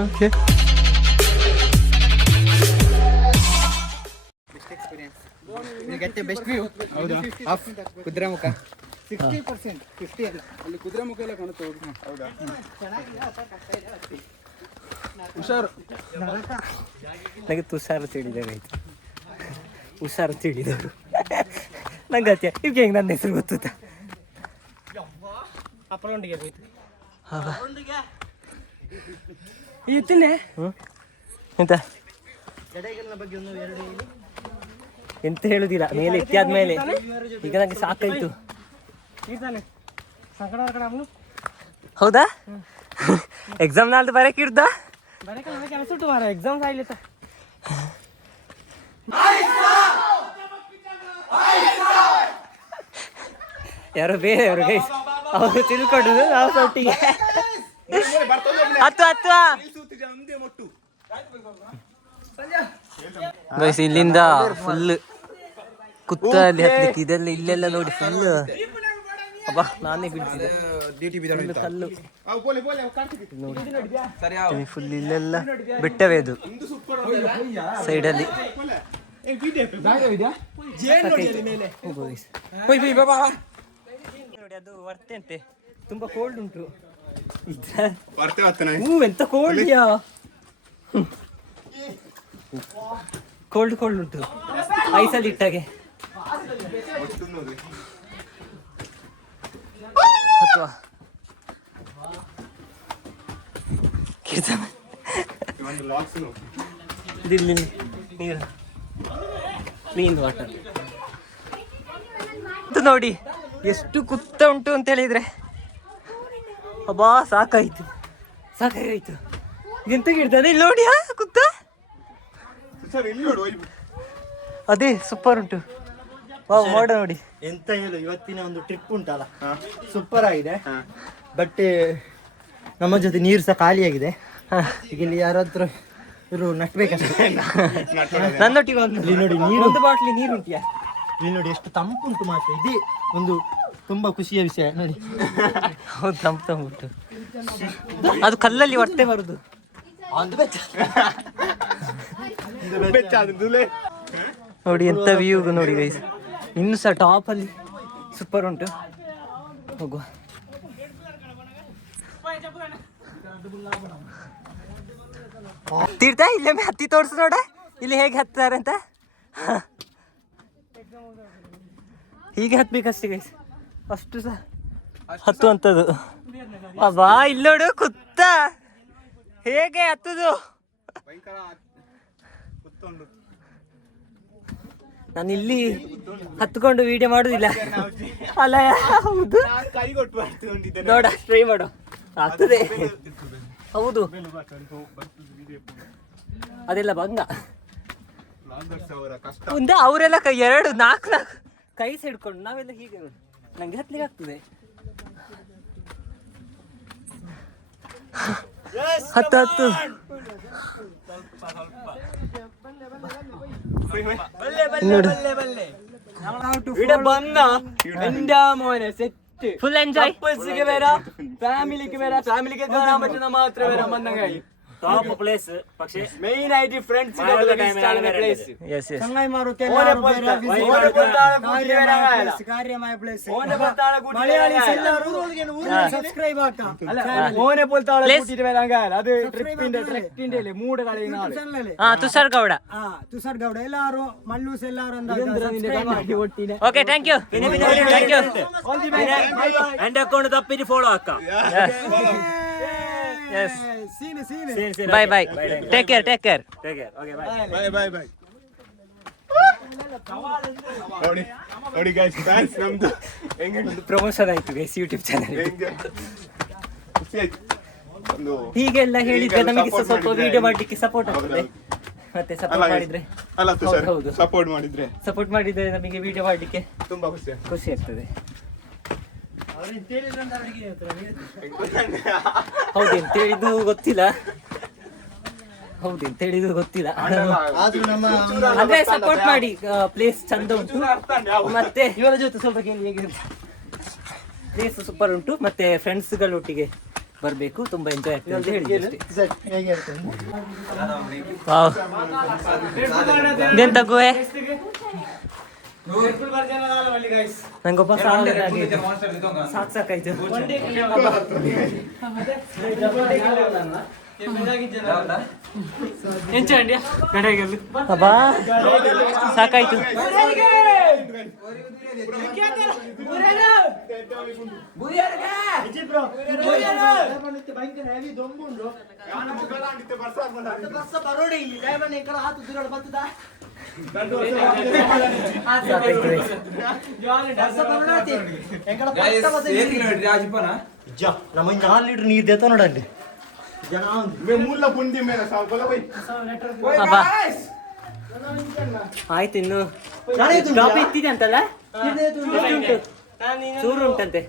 Okay. Best view of Kudremukh. 60%, 50 ಅಲ್ಲ, ಅಲ್ಲಿ ಕುದ್ರೆಮುಖ ಎಲ್ಲ ಕಾಣುತ್ತೆ. ಹೌದಾ? ಹುಷಾರು. ನನಗೆ ತುಷಾರು ತಿಳಿದಾಗಾಯ್ತು. ಹುಷಾರು ತಿಳಿದವರು ನಂಗೆ ಅತ್ಯ ಇವಾಗ ಹೆಂಗೆ ನನ್ನ ಹೆಸರು ಗೊತ್ತುತ್ತಾ? ಅಪ್ರೌಂಡಿಗೆ ಹೋಯ್ತು ಇತ್ತಿನೇ. ಎಂತ ಎಂತ ಹೇಳುದಿಲ್ಲ, ಮೇಲೆ ಎತ್ತಿ ಆದ್ಮೇಲೆ ಈಗ ನನಗೆ ಸಾಕಾಯ್ತು. ಹೌದಾ? ಎಕ್ಸಾಮ್ ನಾಳ್ದು ಬರಕ್ಕೆ ಇಡ್ದ ಕೆಲಸ ಉಂಟು ಮಾರ. ಎಕ್ಸಾಮ್ ಸಾಯ್ಲಿತ್ತ ಯಾರೋ ಬೇರೆಯವರು ಗೈಸ್, ಅವರು ತಿಳ್ಕೊಂಡ್ರು, ನಾವು ಒಟ್ಟಿಗೆ ಹತ್ತು ಹತ್ತು ಗೈಸ್. ಇಲ್ಲಿಂದ ಫುಲ್ ಕುತ್ತ ಅಲ್ಲಿ ಹತ್ಲಿಕ್ಕೆ, ಇದೆಲ್ಲ ಇಲ್ಲೆಲ್ಲ ನೋಡಿ ಫುಲ್. ಅಬ್ಬಾ ನಾನೇ ಬಿಡ್ತಿದ್ದೆ ಕಲ್ಲು ನೋಡಿ ಫುಲ್. ಇಲ್ಲೆಲ್ಲ ಬೆಟ್ಟವೇ ಅದು ಸೈಡಲ್ಲಿ. ನೋಡಿ ಅದು ವರ್ತೆ ಅಂತೆ, ತುಂಬಾ ಕೋಲ್ಡ್ ಉಂಟು. ಎಂತ ಕೋಲ್ಡ್ಯಾ, ಕೋಲ್ಡ್ ಕೋಲ್ಡ್ ಉಂಟು ಐಸಲ್ಲಿ ಇಟ್ಟಾಗೆ. ಇಲ್ಲಿ ನೀರು, ಕ್ಲೀನ್ ವಾಟರ್. ಇದು ನೋಡಿ ಎಷ್ಟು ಕುತ್ತ ಉಂಟು ಅಂತ ಹೇಳಿದ್ರೆ, ಅಬ್ಬಾ ಸಾಕಾಯ್ತು ಸಾಕಾಯ್ತು. ಎಂತ ಗಿಡ್ತಾನೆ ಇಲ್ಲಿ ನೋಡಿ, ಕುತ್ತ ಅದೇ ಸೂಪರ್ ಉಂಟು. ಮೋಡ ನೋಡಿ. ಎಂತ ಹೇಳು, ಇವತ್ತಿನ ಒಂದು ಟ್ರಿಪ್ ಉಂಟಲ್ಲ ಸೂಪರ್ ಆಗಿದೆ. ಬಟ್ ನಮ್ಮ ಜೊತೆ ನೀರು ಸಹ ಖಾಲಿಯಾಗಿದೆ. ಈಗ ಇಲ್ಲಿ ಯಾರಾದ್ರೂ ಇವರು ನಟ್ಬೇಕಷ್ಟೇ. ನನ್ನೊಟ್ಟಿಗೆ ಇಲ್ಲಿ ನೋಡಿ ನೀರು, ಒಂದು ಬಾಟ್ಲಿ ನೀರು ಉಂಟಿಯಾ? ಇಲ್ಲಿ ನೋಡಿ ಎಷ್ಟು ತಂಪುಂಟು ಮಾತ್ರ. ಇದೇ ಒಂದು ತುಂಬಾ ಖುಷಿಯ ವಿಷಯ ನೋಡಿ. ಹೌದು, ತಂಪು ತಂಪು ಉಂಟು. ಅದು ಕಲ್ಲಲ್ಲಿ ಹೊಟ್ಟೆ ಬರುದು. ನೋಡಿ ಎಂತ ವ್ಯೂ ನೋಡಿ ಗೈಸ್. ಇನ್ನು ಸಹ ಟಾಪ್ ಅಲ್ಲಿ ಸೂಪರ್ ಉಂಟು. ಹೋಗುವ. ತೀರ್ಥ ಇಲ್ಲೊಮ್ಮೆ ಹತ್ತಿ ತೋರ್ಸು ನೋಡ, ಇಲ್ಲಿ ಹೇಗೆ ಹತ್ತಾರೆ ಅಂತ. ಹೀಗೆ ಹತ್ಬೇಕಷ್ಟೇ ಗೈಸ್, ಅಷ್ಟು ಸಹ ಹತ್ತುವಂಥದ್ದು. ಬಾ ಇಲ್ಲಿ ನೋಡು ಕುತ್ತ ಹೇಗೆ ಹತ್ತುದು. ನಾನು ಇಲ್ಲಿ ಹತ್ಕೊಂಡು ವಿಡಿಯೋ ಮಾಡುದಿಲ್ಲ ಅಲ್ಲ. ಹೌದು ನೋಡ, ಟ್ರೈ ಮಾಡು, ಆಗ್ತದೆ. ಹೌದು, ಅದೆಲ್ಲ ಭಂಗ. ಮುಂದೆ ಅವರೆಲ್ಲ ಎರಡು ನಾಲ್ಕು ಕೈ ಹಿಡ್ಕೊಂಡು, ನಾವೆಲ್ಲ ಹೀಗೆ ನಂಗೆ ಹತ್ಲಿಕ್ಕೆ ಆಗ್ತದೆ. ಹತ್ತು ಹತ್ತು ಫುಲ್ ಎಂಜಾಯ್. ಫ್ಯಾಮಿಲಿಗೆ ಮಾತ್ರ ಟಾಪ್ ಪ್ಲೇಸ್, പക്ഷേ മെയിൻ ആയിട്ട് ഫ്രണ്ട്സ് കാര്യമായ പ്ലേസ്. ഓനെ പോലത്തെ ആളെ കൂട്ടിട്ട് വരാൻ കാല. അത് ട്രിപ്പിന്റെ മൂട് കളയുന്ന ആള് തുഷാർ ഗൗഡ. തുഷാർ ഗൗഡ എല്ലാരും മല്ലൂസ് എല്ലാരും okay, thank you. Thank you. എന്റെ അക്കൗണ്ട് തപ്പിട്ട് ഫോളോ ആക്കാം. Yes. Bye bye. Take care. Okay, bye. ನೋಡಿ ಗೈಸ್, ಫ್ಯಾನ್ಸ್ ನಮ್ದು ಒಂದು ಪ್ರಮೋಷನ್ ಆಯ್ತು ಗೈಸ್ ಯೂಟ್ಯೂಬ್ ಚಾನೆಲ್. ಹೀಗೆಲ್ಲ ಹೇಳಿದ್ರೆ ನಮಗೆ ಸ್ವಲ್ಪ ವಿಡಿಯೋ ಮಾಡ್ಲಿಕ್ಕೆ ಸಪೋರ್ಟ್ ಆಗ್ತದೆ. ಮತ್ತೆ ಸಪೋರ್ಟ್ ಮಾಡಿದ್ರೆ ನಮಗೆ ವಿಡಿಯೋ ಮಾಡ್ಲಿಕ್ಕೆ ತುಂಬಾ ಖುಷಿ ಆಗ್ತದೆ. ಹೌದೆಂತ ಹೇಳಿದ್ದು ಗೊತ್ತಿಲ್ಲ, ಅಂದ್ರೆ ಸಪೋರ್ಟ್ ಮಾಡಿ. ಪ್ಲೇಸ್ ಚಂದ ಉಂಟು, ಮತ್ತೆ ಇವರ ಜೊತೆ ಸ್ವಲ್ಪ ಪ್ಲೇಸ್ ಸೂಪರ್ ಉಂಟು. ಮತ್ತೆ ಫ್ರೆಂಡ್ಸ್ಗಳೊಟ್ಟಿಗೆ ಬರಬೇಕು, ತುಂಬ ಎಂಜಾಯ್ ಆಗ್ತದೆ ಅಂತ ಹೇಳಿದೆ ಅಷ್ಟೇ. ಹೇಗೆ ಇರ್ತದೆ? ವಾವ್, ಇದೆಂತ ಗುಹೆ? ನಂಗೊಬ್ಬ ಸಾಕಾಯ್ತು. ಅಬ್ಬಾ ಸಾಕಾಯ್ತು. ನಮ್ಮ 4 ಲೀಟರ್ ನೀರು ದೇತ ನೋಡಲ್ಲಿ ಆಯ್ತು. ಇನ್ನು ಡ್ರಾಪ್ ಇತ್ತಿದೆ ಅಂತಲ್ಲ, ಉಂಟು ಚೂರು ಉಂಟಂತೆ.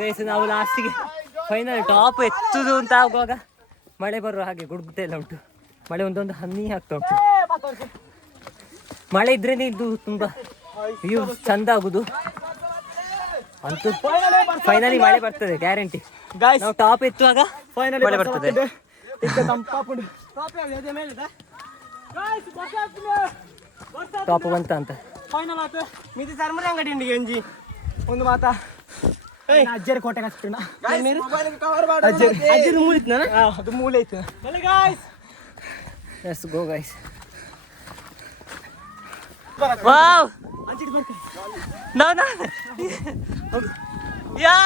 ಗೈಸ್, ನಾವು ಲಾಸ್ಟಿಗೆ ಫೈನಲ್ ಟಾಪ್ ಎತ್ತುದು ಅಂತ ಆಗುವಾಗ ಮಳೆ ಬರುವ ಹಾಗೆ ಗುಡುಗುತ್ತಾ ಎಲ್ಲ ಉಂಟು. ಮಳೆ ಒಂದೊಂದು ಹನಿ ಆಗ್ತಾ ಉಂಟು. ಮಳೆ ಇದ್ರೇನೆ ಇದು ತುಂಬಾ ವ್ಯೂ ಚಂದ ಆಗುದು. ಅಂತೂ ಫೈನಲಿ ಮಳೆ ಬರ್ತದೆ ಗ್ಯಾರಂಟಿ. ನಾವು ಟಾಪ್ ಎತ್ತುವಾಗ ಮಳೆ ಬರ್ತದೆ. ಟಾಪ್ ಬಂತ ಅಂತ ಫೈನಲ್ ಆಯ್ತು. ಮಿತಿ ಸರ್ಮರಿ ಅಂಗಡಿ ಉಂಡಿ ಗಂಜಿ ಒಂದು ಮಾತಾ ಅಜ್ಜರ ಕೋಟೆ ಕಷ್ಟಣ ಅಜ್ಜರ ಮೂಲೆ ಇತ್ತು ನಾನು, ಅದು ಮೂಲೆ ಇತ್ತು. Let's go guys. ವಾವ್, ನಾ ಯಾ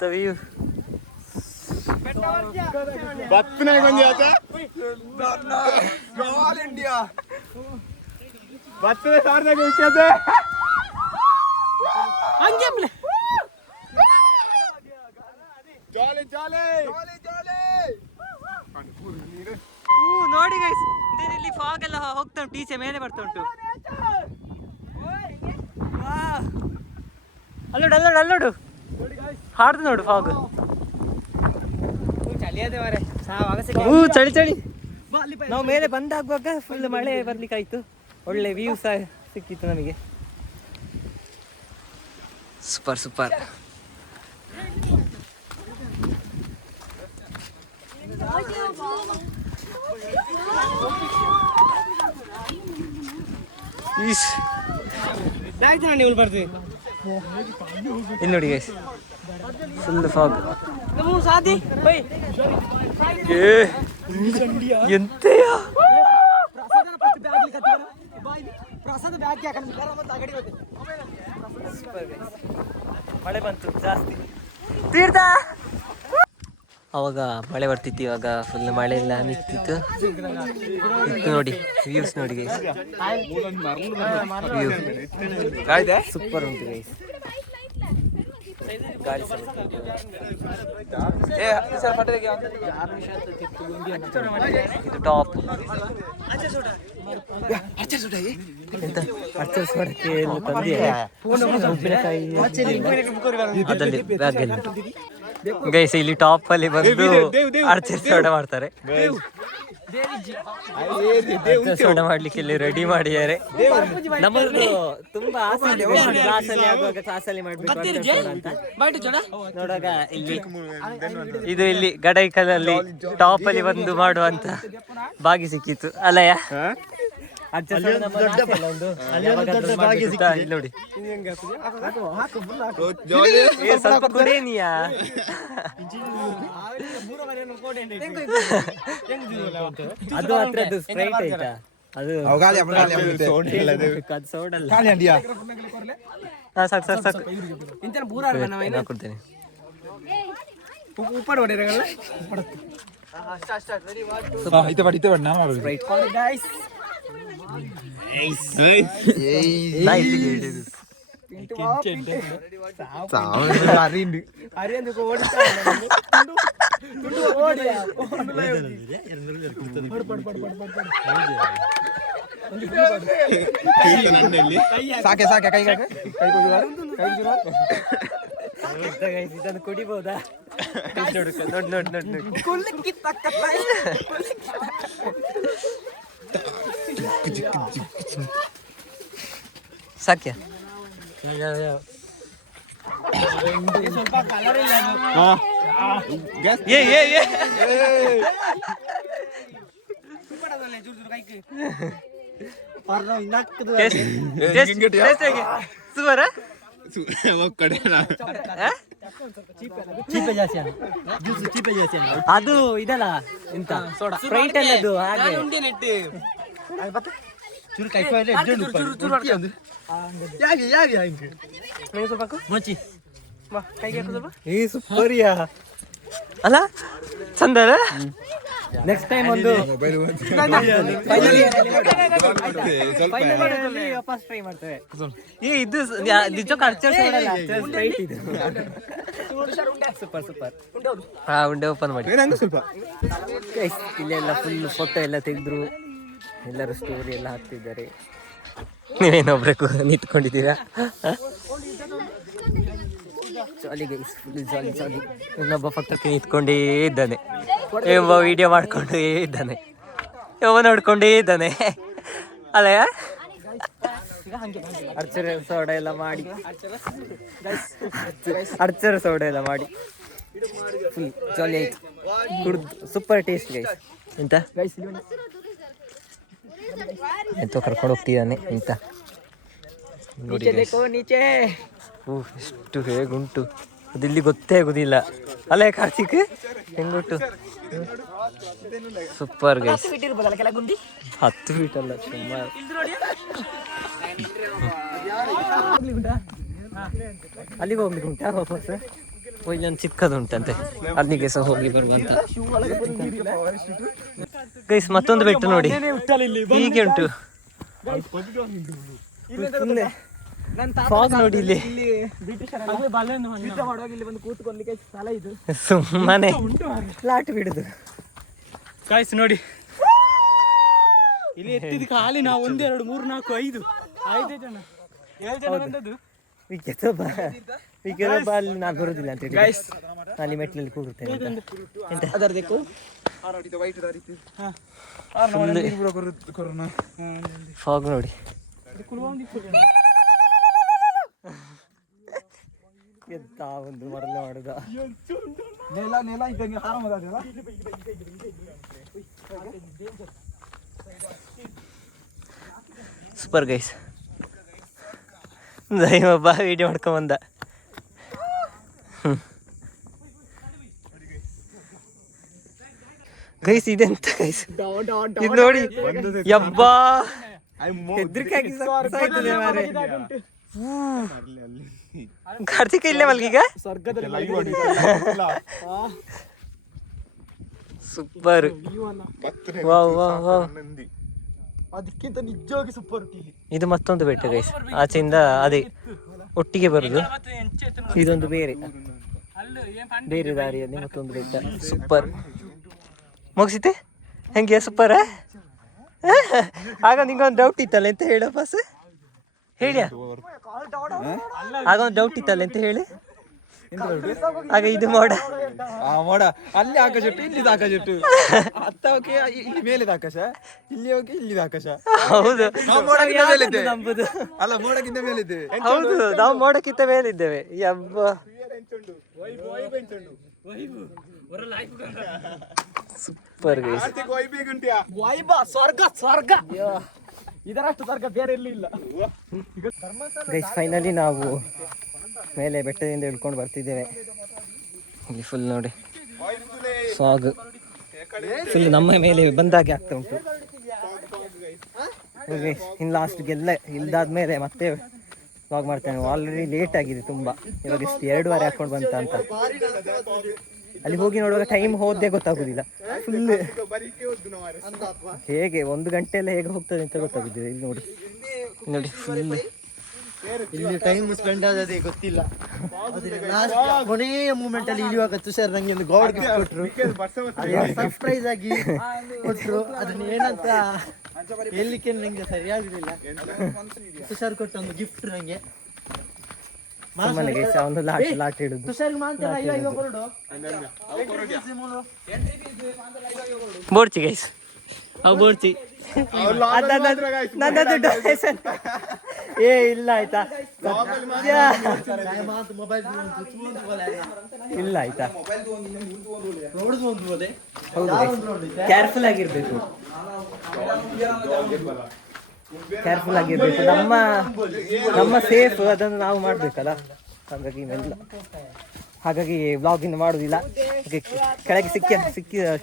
the view. बत्तने कौन जाता? All India. बत्तने सारने को क्या दे? अंगे प्ले. जाले जाले. जाले जाले. ನೋಡಿ ಗೈಸ್, ಇಲ್ಲಿ ಫಾಗ್ ಎಲ್ಲ ಹೋಗ್ತಾ ಉಂಟು, ಈಚೆ ಮೇಲೆ ಬರ್ತಾ ಉಂಟು. ಅಲ್ಲೋಡು ಅಲ್ಲೋಡು ಅಲ್ಲೋಡು, ಹಾಡ್ದು ನೋಡು ಫಾಗ್. ಚಳಿ ಚಳಿ. ನಾವು ಮೇಲೆ ಬಂದಾಗುವಾಗ ಫುಲ್ ಮಳೆ ಬರ್ಲಿಕ್ಕಾಯ್ತು. ಒಳ್ಳೆ ವ್ಯೂ ಸಹ ಸಿಕ್ಕಿತ್ತು ನಮಗೆ. Super super. ನೀವು ಬರ್ತೀವಿ ಇಲ್ಲಿ ನೋಡಿ ಗೈಸ್, ಫುಲ್ ಫಾಗ್. ಸಾದಿ ಎಂತೆಯ ಪ್ರಸಾದ ಬ್ಯಾಗ್ ಮಳೆ ಬಂತು ಜಾಸ್ತಿ. ತೀರ್ಥ ಅವಾಗ ಮಳೆ ಬರ್ತಿತ್ತು, ಇವಾಗ ಫುಲ್ ಮಳೆ ಎಲ್ಲ ನಿಂತಿತ್ತು. ನೋಡಿ ವ್ಯೂಸ್ ನೋಡಿ ಗೈಸ್, ವ್ಯೂ ಸೂಪರ್ ಉಂಟು ಗೈಸ್. ಗಾಳಿ ಇದು ಟಾಪ್. ಎಂತ ಅರ್ಚರ್ ಸೋಡಕ್ಕೆ ಉಪ್ಪಿನಕಾಯಿ ಅದಲ್ಲಿ ಬ್ಯಾಗಲ್ಲಿ ಗೈಸ್. ಇಲ್ಲಿ ಟಾಪ್ ಅಲ್ಲಿ ಬಂದು ಅರ್ಚರ್ ಸೋಡ ಮಾಡ್ತಾರೆ. ಸೋಡ ಮಾಡ್ಲಿಕ್ಕೆ ಇಲ್ಲಿ ರೆಡಿ ಮಾಡಿದ್ದಾರೆ. ನಮ್ಮದು ತುಂಬಾ ಆಸೆ ಕ್ಲಾಸಲ್ಲಿ ಆಗುವಾಗ ಕ್ಲಾಸಲ್ಲಿ ಮಾಡ್ಬೇಕು ಅಂತ ನೋಡುವಾಗ ಇಲ್ಲಿ ಇದು ಇಲ್ಲಿ ಗಡೈಕಲಲ್ಲಿ ಟಾಪ್ ಅಲ್ಲಿ ಬಂದು ಮಾಡುವಂತ ಭಾಗ್ಯ ಸಿಕ್ಕಿತ್ತು ಅಲ್ಲಯ್ಯ. ನೋಡಿ ಸ್ವಲ್ಪ ಕುಡೇನಿಯಾ. ಅದು ಹತ್ರದ್ದು ಸ್ಪ್ರೈಟ್ ಆಯ್ತಾ, ಅದು ಸೋಡಲ್ಲ. ಸಾಕು ಸಾಕು ಸಾಕು ಕೊಡ್ತೇನೆ. അറിയാൻ ഓടിച്ചാ ಸಾಕೆ ಸಾಕೆ ಕೈ ಇದನ್ನು ಕುಡಿಬಹುದಾ? ನೋಡ್ ನೋಡ್ ನೋಡ್ ನೋಡ್ ಸಾಕ್ಯ ಸ್ವಲ್ಪ ಕಲರ್ ಇಲ್ಲ ಸೂಪರ ಅದು ಇದಲ್ಲ ಎಂತ ಸ್ಪ್ರೈಟ್ ಅಲ್ಲದು ಹಾಗೆ ಮಚ್ಚಿ ಸೂಪರಿಯಾ ಅಲ್ಲ ಚಂದ ನೆಕ್ಸ್ಟ್ ಟೈಮ್ ಒಂದು ವಾಪಸ್ ಟ್ರೈ ಮಾಡ್ತೇವೆ. ಇದು ನಿಜಕ್ಕೂ ಅರ್ಚರ್ಸ್ ಸ್ಪ್ರೈಟ್ ಇದು ಸೂಪರ್ ಸೂಪರ್. ಹಾ ಉಂಡೆ ಓಪನ್ ಮಾಡಿ ಸ್ವಲ್ಪ ಇಲ್ಲೆಲ್ಲ ಫುಲ್ ಫೋಟೋ ಎಲ್ಲ ತೆಗೆದ್ರು, ಎಲ್ಲರೂ ಸ್ಟೋರಿ ಎಲ್ಲ ಹಾಕ್ತಿದ್ದಾರೆ. ನೀವೇನೊಬ್ರೆ ನಿಂತ್ಕೊಂಡಿದ್ದೀರಾ? ಜಾಲಿ ಗೈಸ್, ಫುಲ್ ಜಾಲಿ ಜಾಲಿ. ಇನ್ನೊಬ್ಬ ಪಕ್ಕಕ್ಕೆ ನಿಂತ್ಕೊಂಡೇ ಇದ್ದಾನೆ, ಒಬ್ಬ ವಿಡಿಯೋ ಮಾಡ್ಕೊಂಡೇ ಇದ್ದಾನೆ, ಒಬ್ಬ ನೋಡ್ಕೊಂಡೇ ಇದ್ದಾನೆ ಅಲ್ಲ. ಅರ್ಚರ ಸೋಡ ಎಲ್ಲ ಮಾಡಿ ಫುಲ್ ಜಾಲಿ ಆಯ್ತು, ಕುಡ್ದು ಸೂಪರ್ ಟೇಸ್ಟ್ ಗೈಸ್. ಎಂತ ಎಂತ ಕರ್ಕೊಂಡು ಹೋಗ್ತಿದ್ದಾನೆ ಎಂತ ನೋಡಿ ಎಷ್ಟು ಹೇಗುಂಟು ಅದಿಲ್ಲಿ ಗೊತ್ತೇ ಆಗುದಿಲ್ಲ ಅಲ್ಲ ಕಾರ್ತಿಕ್, ಹೆಂಗುಂಟು ಸೂಪರ್ ಗೈಸ್. 10 ಫೀಟ್ ಅಲ್ಲ ಸುಮಾರು. ಅಲ್ಲಿಗೆ ಹೋಗ್ಲಿಕ್ಕೆ ಉಂಟಾ ವಾಪಸ್? ಇಲ್ಲೊಂದು ಚಿಕ್ಕದುಂಟಂತೆ, ಅಲ್ಲಿಗೆ ಸಹ ಹೋಗಿ ಬರುವಂತ ಗೈಸ್. ಮತ್ತೊಂದು ಬೆಟ್ಟ ನೋಡಿ ಹೀಗೆ ಉಂಟು, ಫಾಗ್ ನೋಡಿ ಇಲ್ಲಿ. ಸುಮ್ಮನೆ ಲಾಟ್ ಬಿಡುದು ಕಾಯ್ಸ್ ನೋಡಿ ಇಲ್ಲಿ ಎತ್ತಿದ ಖಾಲಿ ನಾವು 1 2 3 4 5 ಜನ 7 ಜನ ಬಂದದ್ದು. ಅಲ್ಲಿ ನಾನು ಬರುದಿಲ್ಲ ಅಂತ ಹೇಳಿ ಅಲ್ಲಿ ಮೆಟ್ಲಲ್ಲಿ ಕೂಗುತ್ತೇನೆ. ಫಾಗ್ ನೋಡಿ ಎಂತ ಒಂದು ಮರಳು ಮಾಡುದ. Super guys. ಒಬ್ಬ ವಿಡಿಯೋ ಮಾಡ್ಕೊಂಡ್ ಬಂದ. ಗೈಸ್ ಇದೆಂತ ಗೈಸ್ ಇದು ನೋಡಿ, ಯಬ್ಬಾ ಹೆದ್ರಿಕೆ ಕಾರ್ತಿಕ್ ಇಲ್ಲೇ ಮಲ್ಗೀಗ. ಸೂಪರ್, ಅದಕ್ಕಿಂತ ನಿಜವಾಗಿ ಸೂಪರ್. ಇದು ಮತ್ತೊಂದು ಬೆಟ್ಟ ಗೈಸ್, ಆಚೆಯಿಂದ ಅದೇ ಒಟ್ಟಿಗೆ ಬರುದು. ಇದೊಂದು ಬೇರೆ ದಾರಿಯಲ್ಲಿ ಮತ್ತೊಂದು ಬೆಟ್ಟ. ಸೂಪರ್ ಮುಗಿಸಿತೆ ಹೆಂಗೆ ಸೂಪರ್. ಆಗ ನಿಂಗೊಂದು ಡೌಟ್ ಇತ್ತಲ್ಲ ಎಂತ ಹೇಳ ಬಸ್ ಹೇಳಿಯ? ಆಗ ಒಂದು ಡೌಟ್ ಇತ್ತಲ್ಲ ಎಂತ ಹೇಳಿ? ಆಗ ಇದು ಮೋಡ ಅಲ್ಲಿ ಆಕಾಶ ಇಟ್ಟು ಇಲ್ಲಿದ ಆಕಾಶ ಇಟ್ಟು ಹತ್ತಕ್ಕೆ ಇಲ್ಲಿ ಮೇಲಿದ ಆಕಾಶ, ಇಲ್ಲಿ ಹೋಗಿ ಇಲ್ಲಿದ ಆಕಾಶ. ಹೌದು ನಂಬುದು ಅಲ್ಲ, ಮೋಡಕ್ಕಿಂತ ಮೇಲಿದ್ದೇವೆ. ಹೌದು, ನಾವು ಮೋಡಕ್ಕಿಂತ ಮೇಲಿದ್ದೇವೆ. ಯಬ್ಬ ಸೂಪರ್ ಗೈಸ್. ಸ್ವರ್ಗ ಇದರಷ್ಟು ಸ್ವರ್ಗ ಬೇರೆ ಎಲ್ಲೂ ಇಲ್ಲ ಗೈಸ್. ಫೈನಲಿ ನಾವು ಮೇಲೆ ಬೆಟ್ಟದಿಂದ ಇಳ್ಕೊಂಡು ಬರ್ತಿದ್ದೇವೆ. ಇಲ್ಲಿ ಫುಲ್ ನೋಡಿ ಫಾಗ್ ಫುಲ್ ನಮ್ಮ ಮೇಲೆ ಬಂದಾಗೆ ಆಗ್ತಾ ಉಂಟು. ಇನ್ನು ಲಾಸ್ಟ್ಗೆಲ್ಲ ಇಲ್ದಾದ್ಮೇಲೆ ಮತ್ತೆ ವಾಕ್ ಮಾಡ್ತೇನೆ. ಆಲ್ರೆಡಿ ಲೇಟ್ ಆಗಿದೆ ತುಂಬ, ಇವಾಗ ಎಷ್ಟು 2:15 ಹಾಕೊಂಡು ಬಂತ ಅಂತ. ಅಲ್ಲಿ ಹೋಗಿ ನೋಡುವಾಗ ಟೈಮ್ ಹೋದೇ ಗೊತ್ತಾಗುದಿಲ್ಲ. ಫುಲ್ ಹೇಗೆ 1 ಗಂಟೆ ಎಲ್ಲ ಹೇಗೆ ಹೋಗ್ತದೆ ಅಂತ ಗೊತ್ತಾಗುದಿಲ್ಲ. ಇಲ್ಲಿ ನೋಡಿ ನೋಡಿ ಫುಲ್ ಇಲ್ಲಿ ಟೈಮ್ ಸ್ಪೆಂಡ್ ಆದದೇ ಗೊತ್ತಿಲ್ಲ. ಲಾಸ್ಟ್ ಕೊನೆಯ ಮೂಮೆಂಟ್ ಅಲ್ಲಿ ಇಳಿಯುವಾಗ ತುಷಾರ್ ನಂಗೆ ಒಂದು ಗಾಡ್ ಗಿಫ್ಟ್ ಕೊಟ್ರು. ಸರ್ಪ್ರೈಸ್ ಆಗಿ ಕೊಟ್ರು. ಅದನ್ನ ಏನಂತ ಹೇಳಲಿಕ್ಕೆ ನಂಗೆ ಸರಿಯಾಗಲಿಲ್ಲ. ತುಷಾರ್ ಕೊಟ್ಟ ಒಂದು ಗಿಫ್ಟ್ ನಂಗೆ. ಒಂದು ಲಾಟ್ ಹಿಡಿದು ತುಷಾರ್ಗೆ ಮಾತ್ರ ಬೋಡ್ತಿ ಗೈಸ್, ಅವು ಬೋಡ್ತಿ. ನನ್ನ ದುಡ್ಡು ಏ ಇಲ್ಲ ಆಯ್ತಾ, ಇಲ್ಲ ಆಯ್ತಾ. ಕೇರ್ಫುಲ್ ಆಗಿರ್ಬೇಕು, ಕೇರ್ಫುಲ್ ಆಗಿರ್ಬೇಕು. ನಮ್ಮ ಸೇಫ್ ಅದನ್ನು ನಾವು ಮಾಡ್ಬೇಕಲ್ಲ, ಹಾಗಾಗಿ ವ್ಲಾಗಿಂಗ್ ಮಾಡುದಿಲ್ಲ. ಕೆಳಗೆ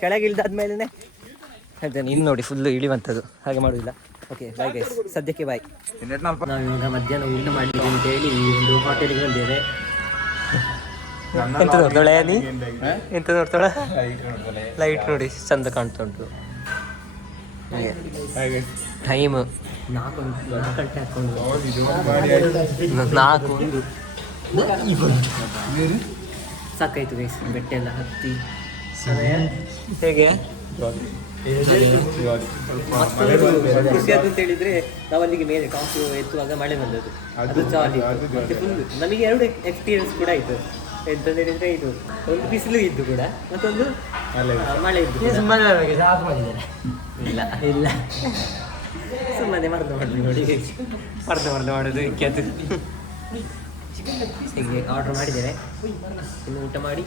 ಕೆಳಗೆ ಇಳಿದಾದ್ಮೇಲೆ ಅದೇ ಇಲ್ಲಿ ನೋಡಿ ಫುಲ್ಲು ಇಳಿವಂಥದ್ದು, ಹಾಗೆ ಮಾಡುದಿಲ್ಲ. ಓಕೆ ಬಾಯ್ ಗೈಸ್, ಸದ್ಯಕ್ಕೆ ಬಾಯ್. ನಾವು ಇವಾಗ ಮಧ್ಯಾಹ್ನ ಊಟ ಮಾಡಲಿಕ್ಕೆ ಅಂತ ಹೇಳಿ ಒಂದು ಹೋಟೆಲ್ಗೆ ಬಂದಿದ್ದೇವೆ. ಎಂತ ನೋಡ್ತಾಳೆ ನೀ, ಎಂತ ನೋಡ್ತಾಳೆ? ಲೈಟ್ ನೋಡಿ ಚಂದ ಕಾಣ್ತಾ ಉಂಟು. ಟೈಮ್ 4 ಗಂಟೆ ಹಾಕೊಂಡು 4 ಸಾಕಾಯ್ತು ಗೈಸ್. ಬೆಟ್ಟ ಎಲ್ಲ ಹತ್ತಿ ಹೇಗೆ ಖುಷಿ ಆಯ್ತು ಅಂತ ಹೇಳಿದ್ರೆ, ನಾವು ಅಲ್ಲಿಗೆ ಮೇಲೆ ಕಾಫಿ ಎತ್ತುವಾಗ ಮಳೆ ಬಂದದ್ದು, ಅದು ಚಾಲಿ ಮತ್ತೆ ಫುಲ್. ನಮಗೆ 2 ಎಕ್ಸ್ಪೀರಿಯನ್ಸ್ ಕೂಡ ಆಯಿತು. ಎಂತಂತ ಹೇಳಿದ್ರೆ, ಇದು ಒಂದು ಬಿಸಿಲು ಇದ್ದು ಕೂಡ, ಮತ್ತೊಂದು ಮಳೆ ಇದ್ದು. ಇಲ್ಲ ಇಲ್ಲ ಸುಮ್ಮನೆ ಮರ್ದು ಮಾಡಿದ್ವಿ ನೋಡಿ, ಮರ್ದು ಮಾಡೋದು ಅದು ಹೀಗೆ ಆರ್ಡರ್ ಮಾಡಿದ್ದೇವೆ. ಇನ್ನು ಊಟ ಮಾಡಿ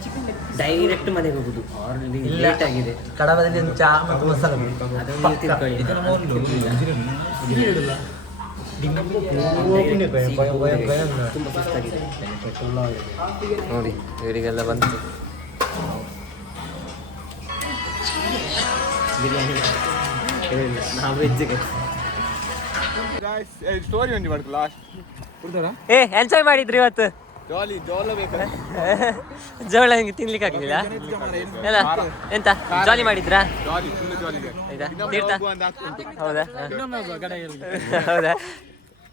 ಡೈರೆಕ್ಟ್ ಮನೆಗೆ ಹೋಗುದು. ಆಲ್ರೆಡಿ ಲೇಟ್ ಆಗಿದೆ. ಕಡಬದಲ್ಲಿ ಒಂದು ಚಹಾ ಮತ್ತು ಮಸಾಲೆ ಅದನ್ನು ತಿಳ್ಕೊಳ್ಳಿ. ತುಂಬ ಸುಸ್ತಾಗಿದೆ ನೋಡಿ, ಇವರಿಗೆಲ್ಲ ಬಂತು ಬಿರಿಯಾನಿ. ನಾವು ವೆಜ್ಜಿಗೆ ಸ್ಟೋರಿ ಒಂದು ಮಾಡ್ಕೊ ಲಾಸ್ಟ್. ಏ ಎಂಜಾಯ್ ಮಾಡಿದ್ರಿ ಇವತ್ತು? ಜೋಳ ಹಿಂಗೆ ತಿನ್ಲಿಕ್ಕೆ ಆಗ್ಲಿಲ್ಲ ಅಲ್ಲ, ಎಂತ ಜಾಲಿ ಮಾಡಿದ್ರಾ? ಆಯ್ತಾ ತೀರ್ಥ? ಹೌದಾ ಹೌದಾ,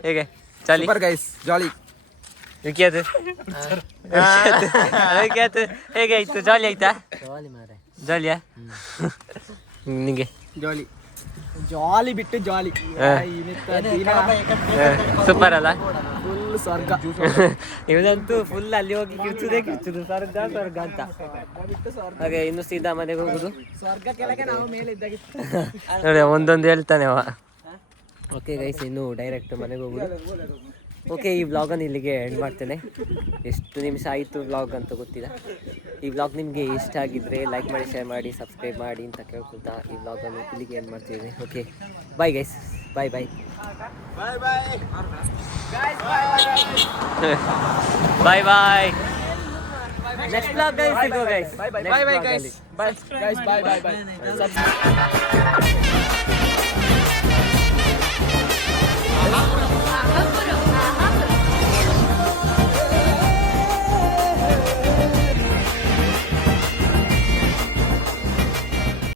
ಹೇಗೆ ಜಾಲಿ ಜಾಲಿ ವಿಕ್ಯಾತ್ ಹೇಗೆ ಆಯ್ತು? ಜಾಲಿ ಆಯ್ತಾ? ಜಾಲಿಯಾ ನಿಂಗೆ? ಜಾಲಿ ಬಿಟ್ಟು ಜಾಲಿ ಸೂಪರ್ ಅಲ್ಲ? ಫುಲ್ ಸ್ವರ್ಗ. ಇವನಂತೂ ಫುಲ್ ಅಲ್ಲಿ ಹೋಗಿ ಕಿರ್ಚುದು ಸ್ವರ್ಗ ಅಂತ. ಹಾಗೆ ಇನ್ನು ಸೀದಾ ಮನೆಗೆ ಹೋಗುದು. ಸ್ವರ್ಗ ಕೆಳಗೆ ನಾವು ಮೇಲೆ ಇದ್ದಾಗಿತ್ತು ನೋಡಿ, ಒಂದೊಂದು ಹೇಳ್ತಾನೆ ಅವ. ಓಕೆ ಗೈಸ್, ಇನ್ನು ಡೈರೆಕ್ಟ್ ಮನೆಗೆ ಹೋಗುದು. ಓಕೆ, ಈ ವ್ಲಾಗನ್ನು ಇಲ್ಲಿಗೆ ಎಂಡ್ ಮಾಡ್ತೇನೆ. ಎಷ್ಟು ನಿಮಿಷ ಆಯಿತು ವ್ಲಾಗ್ ಅಂತ ಗೊತ್ತಿಲ್ಲ. ಈ ವ್ಲಾಗ್ ನಿಮಗೆ ಇಷ್ಟ ಆಗಿದ್ದರೆ ಲೈಕ್ ಮಾಡಿ, ಶೇರ್ ಮಾಡಿ, ಸಬ್ಸ್ಕ್ರೈಬ್ ಮಾಡಿ ಅಂತ ಕೇಳ್ಕೊಳ್ತಾ ಈ ವ್ಲಾಗನ್ನು ಇಲ್ಲಿಗೆ ಎಂಡ್ ಮಾಡ್ತಿದ್ದೀನಿ. ಓಕೆ ಬಾಯ್ ಗೈಸ್, ಬಾಯ್ ಬಾಯ್ ಬಾಯ್ ಬಾಯ್. ನೆಕ್ಸ್ಟ್ ವ್ಲಾಗ್ ಗೈಸ್, ಸಿಗೋ ಗೈಸ್. ಬಾಯ್ ಬಾಯ್ ಗೈಸ್, ಬಾಯ್ ಗೈಸ್, ಬಾಯ್ ಬಾಯ್ ಬಾಯ್.